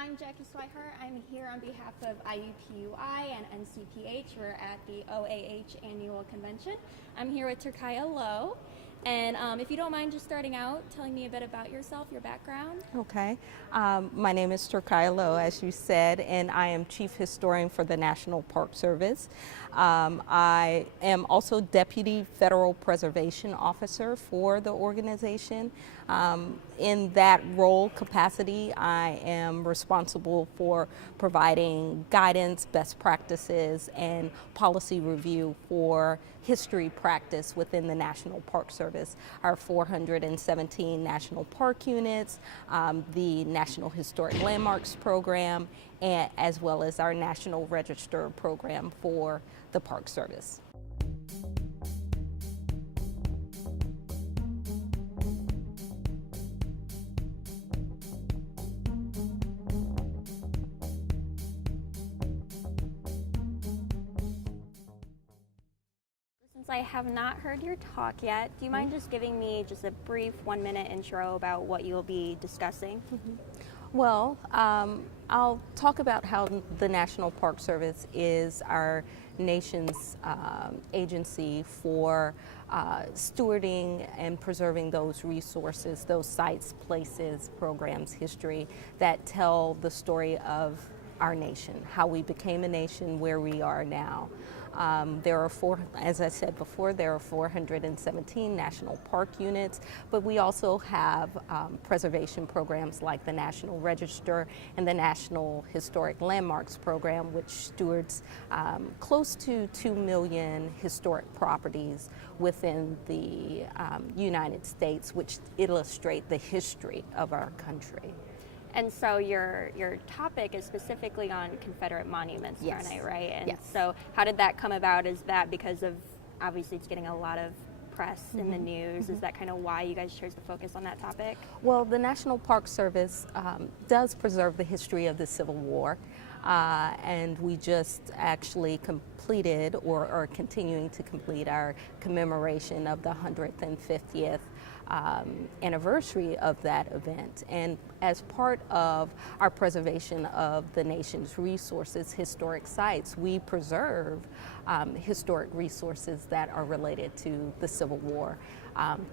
I'm Jackie Swihart. I'm here on behalf of IUPUI and NCPH. We're at the OAH annual convention. I'm here with Turkiya Lowe. And if you don't mind just starting out, telling me a bit about yourself, your background. Okay. My name is Turkiya Lowe, as you said, and I am Chief Historian for the National Park Service. I am also Deputy Federal Preservation Officer for the organization. In that role capacity, I am responsible for providing guidance, best practices, and policy review for history practice within the National Park Service. Our 417 national park units, the National Historic Landmarks Program, and as well as our National Register program for the Park Service. Since I have not heard your talk yet, do you mind just giving me just a brief 1-minute intro about what you'll be discussing? Well, I'll talk about how the National Park Service is our nation's agency for stewarding and preserving those resources, those sites, places, programs, history that tell the story of our nation, how we became a nation, where we are now. As I said before, there are 417 national park units, but we also have preservation programs like the National Register and the National Historic Landmarks Program, which stewards close to 2 million historic properties within the United States, which illustrate the history of our country. And so your topic is specifically on Confederate monuments, Yes. right? And yes. So how did that come about? Is that because of, obviously it's getting a lot of press in the news? Is that kind of why you guys chose to focus on that topic? Well, the National Park Service does preserve the history of the Civil War. And we just actually completed or are continuing to complete our commemoration of the 150th anniversary of that event. And as part of our preservation of the nation's resources, historic sites, we preserve historic resources that are related to the Civil War,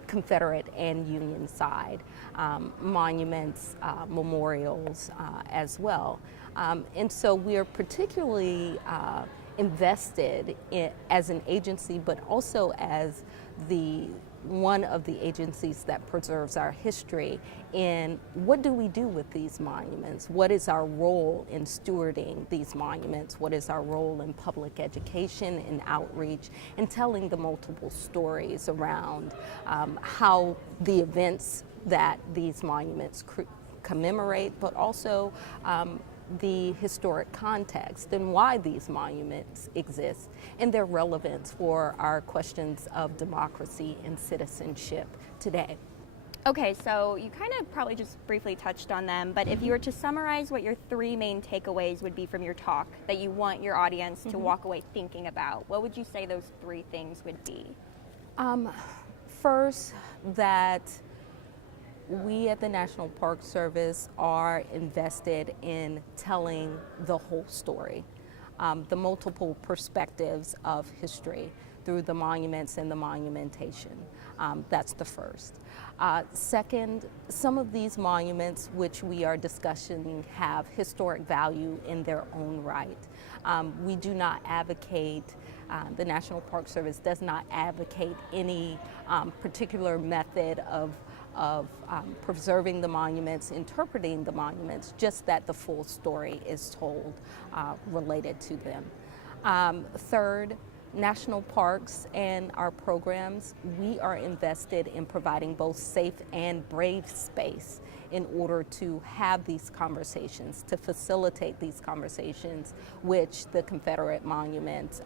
Confederate and Union side, monuments, memorials as well. And so we're particularly invested as an agency, but also as one of the agencies that preserves our history in what do we do with these monuments? What is our role in stewarding these monuments? What is our role in public education and outreach and telling the multiple stories around how the events that these monuments commemorate, but also the historic context and why these monuments exist and their relevance for our questions of democracy and citizenship today. Okay, so you kind of probably just briefly touched on them, but if you were to summarize what your 3 main takeaways would be from your talk that you want your audience to walk away thinking about, what would you say those 3 things would be? First, that we at the National Park Service are invested in telling the whole story, the multiple perspectives of history through the monuments and the monumentation. That's the first. Second, some of these monuments which we are discussing have historic value in their own right. We do not advocate, the National Park Service does not advocate any particular method of preserving the monuments, interpreting the monuments, just that the full story is told related to them. Third, national parks and our programs, we are invested in providing both safe and brave space in order to have these conversations, to facilitate these conversations, which the Confederate monument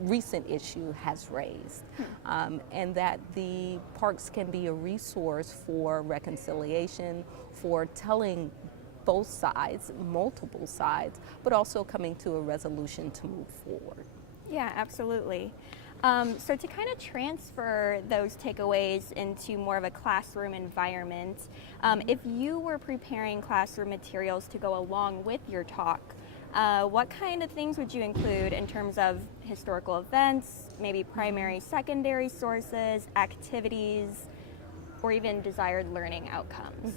recent issue has raised, and that the parks can be a resource for reconciliation, for telling both sides, multiple sides, but also coming to a resolution to move forward. Yeah, absolutely. So to kind of transfer those takeaways into more of a classroom environment, if you were preparing classroom materials to go along with your talk, what kind of things would you include in terms of historical events, maybe primary, secondary sources, activities, or even desired learning outcomes?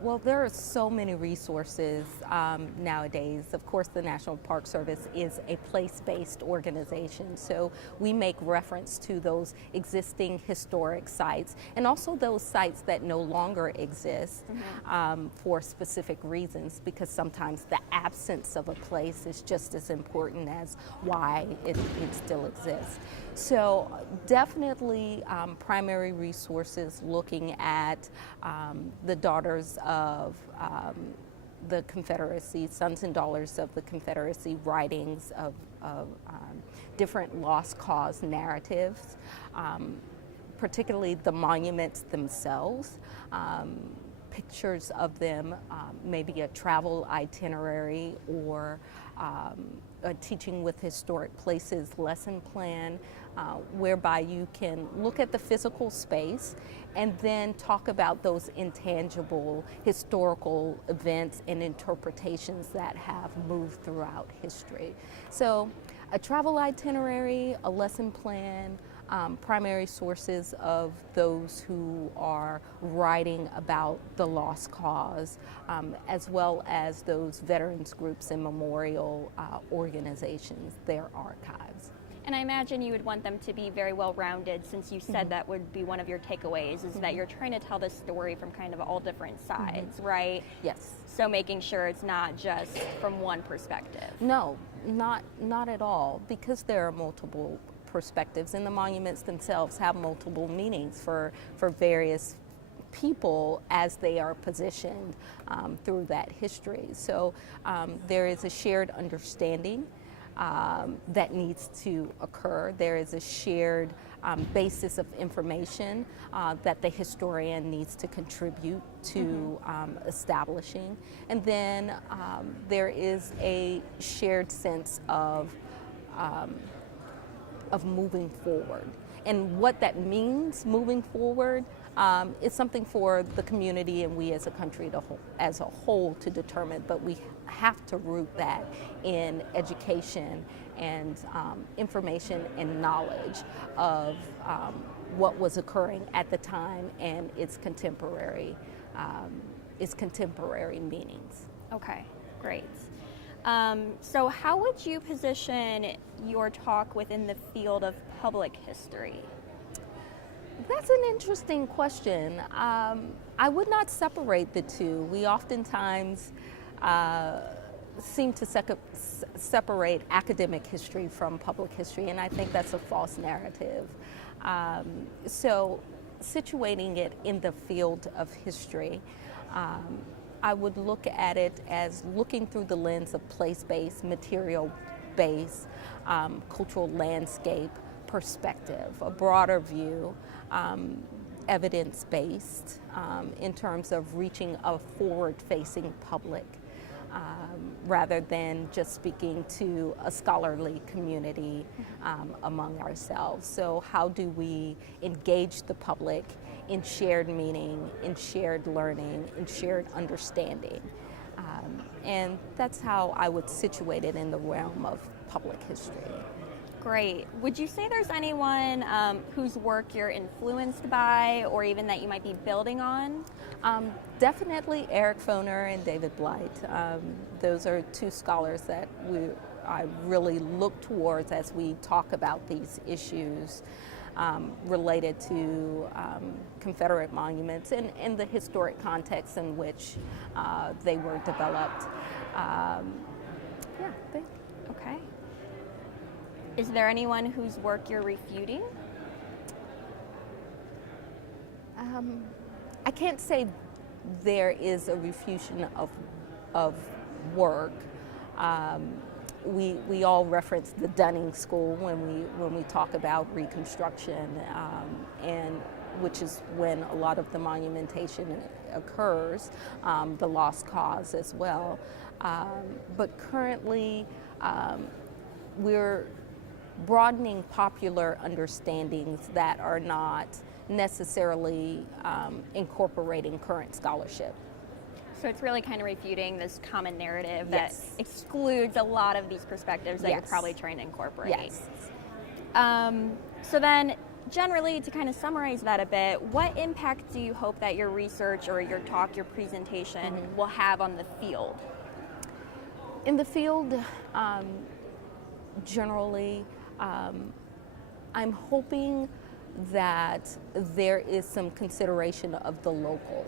Well, there are so many resources nowadays. Of course, the National Park Service is a place-based organization, so we make reference to those existing historic sites and also those sites that no longer exist for specific reasons, because sometimes the absence of a place is just as important as why it still exists. So definitely primary resources looking at the Daughters of the Confederacy, Sons and Daughters of the Confederacy, writings of different lost cause narratives, particularly the monuments themselves, pictures of them, maybe a travel itinerary or a teaching with historic places lesson plan, whereby you can look at the physical space and then talk about those intangible historical events and interpretations that have moved throughout history. So a travel itinerary, a lesson plan, primary sources of those who are writing about the lost cause, as well as those veterans groups and memorial organizations, their archives. And I imagine you would want them to be very well-rounded, since you said that would be one of your takeaways, is that you're trying to tell the story from kind of all different sides, right? Yes. So making sure it's not just from one perspective. No, not at all, because there are multiple perspectives, and the monuments themselves have multiple meanings for various people as they are positioned through that history. So there is a shared understanding that needs to occur. There is a shared basis of information that the historian needs to contribute to establishing. And then there is a shared sense of moving forward. And what that means moving forward is something for the community and we as a country as a whole to determine, but we have to root that in education and information and knowledge of what was occurring at the time and its contemporary meanings. Okay, great. So how would you position your talk within the field of public history? That's an interesting question. I would not separate the two. We oftentimes seem to separate academic history from public history, and I think that's a false narrative. So situating it in the field of history, I would look at it as looking through the lens of place-based, material-based, cultural landscape perspective, a broader view, evidence-based in terms of reaching a forward-facing public rather than just speaking to a scholarly community among ourselves. So how do we engage the public in shared meaning, in shared learning, in shared understanding? And that's how I would situate it in the realm of public history. Great. Would you say there's anyone whose work you're influenced by, or even that you might be building on? Definitely Eric Foner and David Blight. Those are two scholars that I really look towards as we talk about these issues related to Confederate monuments and the historic context in which they were developed. Okay. Is there anyone whose work you're refuting? I can't say there is a refutation of work. We all reference the Dunning School when we talk about Reconstruction, and which is when a lot of the monumentation occurs, the lost cause as well. But currently, we're looking at broadening popular understandings that are not necessarily incorporating current scholarship. So it's really kind of refuting this common narrative Yes. that excludes a lot of these perspectives that you're Yes. probably trying to incorporate. Yes. So then, generally, to kind of summarize that a bit, what impact do you hope that your research or your talk, your presentation will have on the field? In the field, generally, I'm hoping that there is some consideration of the local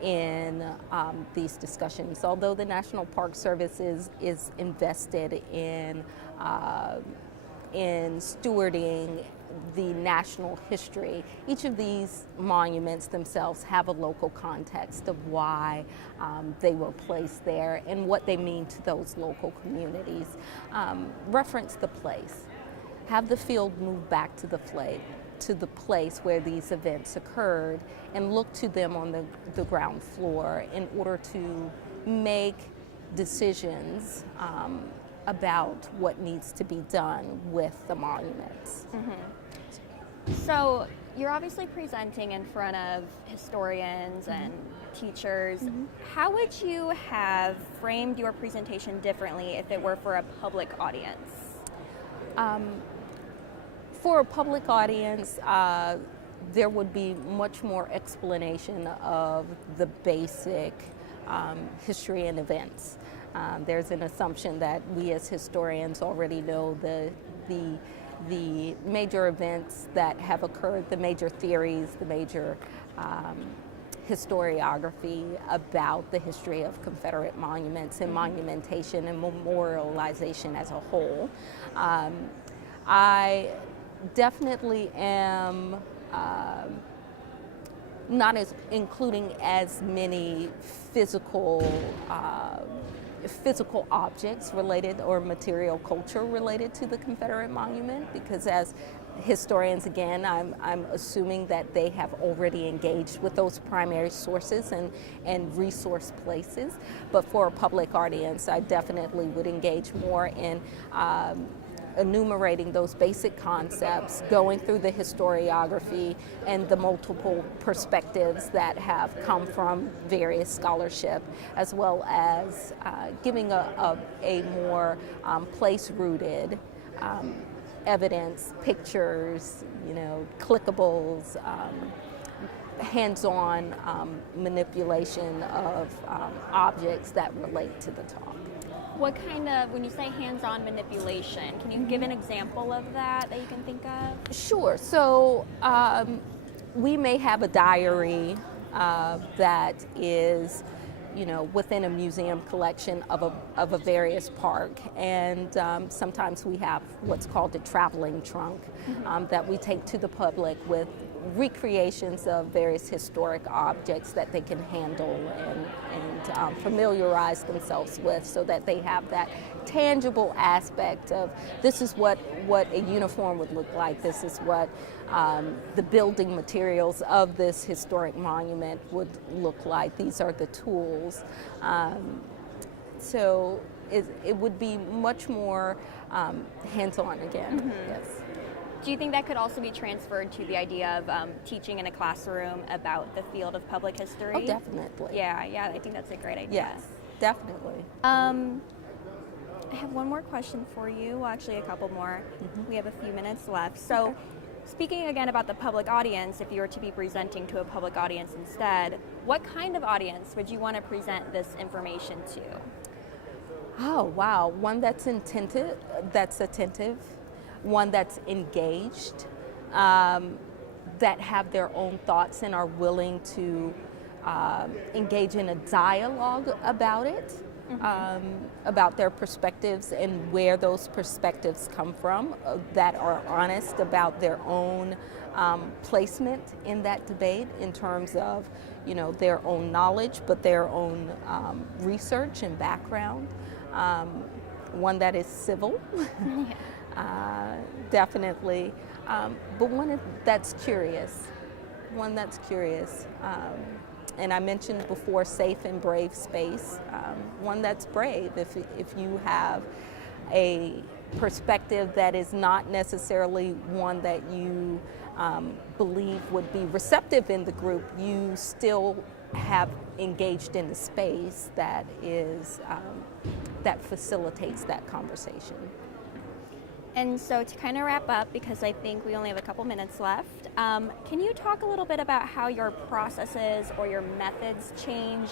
in these discussions. Although the National Park Service is invested in stewarding the national history, each of these monuments themselves have a local context of why they were placed there and what they mean to those local communities. Reference the place. Have the field move back to the place where these events occurred and look to them on the ground floor in order to make decisions about what needs to be done with the monuments. So you're obviously presenting in front of historians and teachers. How would you have framed your presentation differently if it were for a public audience? For a public audience, there would be much more explanation of the basic history and events. There's an assumption that we as historians already know the major events that have occurred, the major theories, the major historiography about the history of Confederate monuments and monumentation and memorialization as a whole. I definitely am not as including as many physical objects related or material culture related to the Confederate monument, because as historians, again, I'm assuming that they have already engaged with those primary sources and resource places. But for a public audience, I definitely would engage more in enumerating those basic concepts, going through the historiography and the multiple perspectives that have come from various scholarship, as well as giving a more place-rooted evidence, pictures, clickables, hands-on manipulation of objects that relate to the talk. What kind of, when you say hands-on manipulation, can you give an example of that you can think of? Sure. So we may have a diary that is, within a museum collection of a various park, and sometimes we have what's called a traveling trunk that we take to the public with recreations of various historic objects that they can handle and familiarize themselves with, so that they have that tangible aspect of this is what a uniform would look like, this is what the building materials of this historic monument would look like, these are the tools. So it would be much more hands-on again. Yes. Do you think that could also be transferred to the idea of teaching in a classroom about the field of public history? Oh, definitely. Yeah, I think that's a great idea. Yes, definitely. I have one more question for you, well, actually a couple more. We have a few minutes left. So, speaking again about the public audience, if you were to be presenting to a public audience instead, what kind of audience would you want to present this information to? Oh, wow. One that's attentive, one that's engaged, that have their own thoughts and are willing to engage in a dialogue about it, about their perspectives and where those perspectives come from, that are honest about their own placement in that debate in terms of, their own knowledge, but their own research and background. One that is civil. Definitely, but one that's curious, and I mentioned before safe and brave space, one that's brave. If you have a perspective that is not necessarily one that you believe would be receptive in the group, you still have engaged in a space that is that facilitates that conversation. And so to kind of wrap up, because I think we only have a couple minutes left, can you talk a little bit about how your processes or your methods change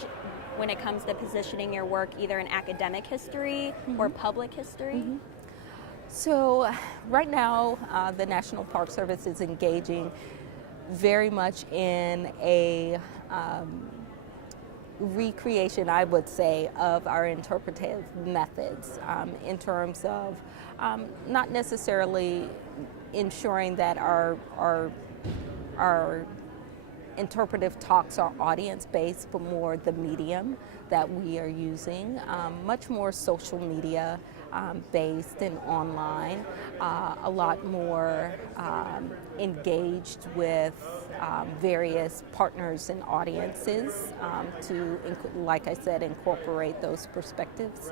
when it comes to positioning your work either in academic history or public history? So right now, the National Park Service is engaging very much in a recreation, I would say, of our interpretive methods in terms of not necessarily ensuring that our interpretive talks are audience-based, but more the medium that we are using, much more social media based and online, a lot more engaged with various partners and audiences to, like I said, incorporate those perspectives.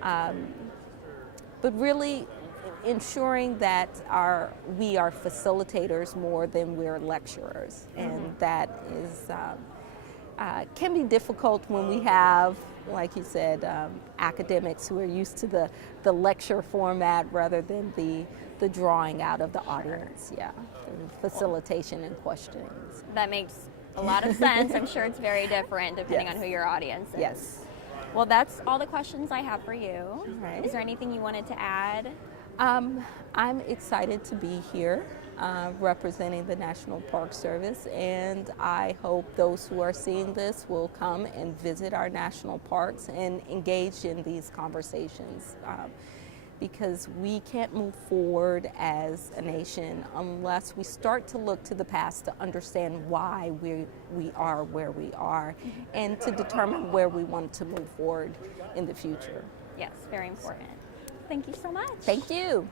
But really ensuring that we are facilitators more than we're lecturers, and that is can be difficult when we have, like you said, academics who are used to the lecture format rather than the drawing out of the audience, the facilitation and questions. That makes a lot of sense. I'm sure it's very different depending on who your audience is. Yes. Well, that's all the questions I have for you. All right. Is there anything you wanted to add? I'm excited to be here representing the National Park Service, and I hope those who are seeing this will come and visit our national parks and engage in these conversations, because we can't move forward as a nation unless we start to look to the past to understand why we are where we are, and to determine where we want to move forward in the future. Yes, very important. Thank you so much. Thank you.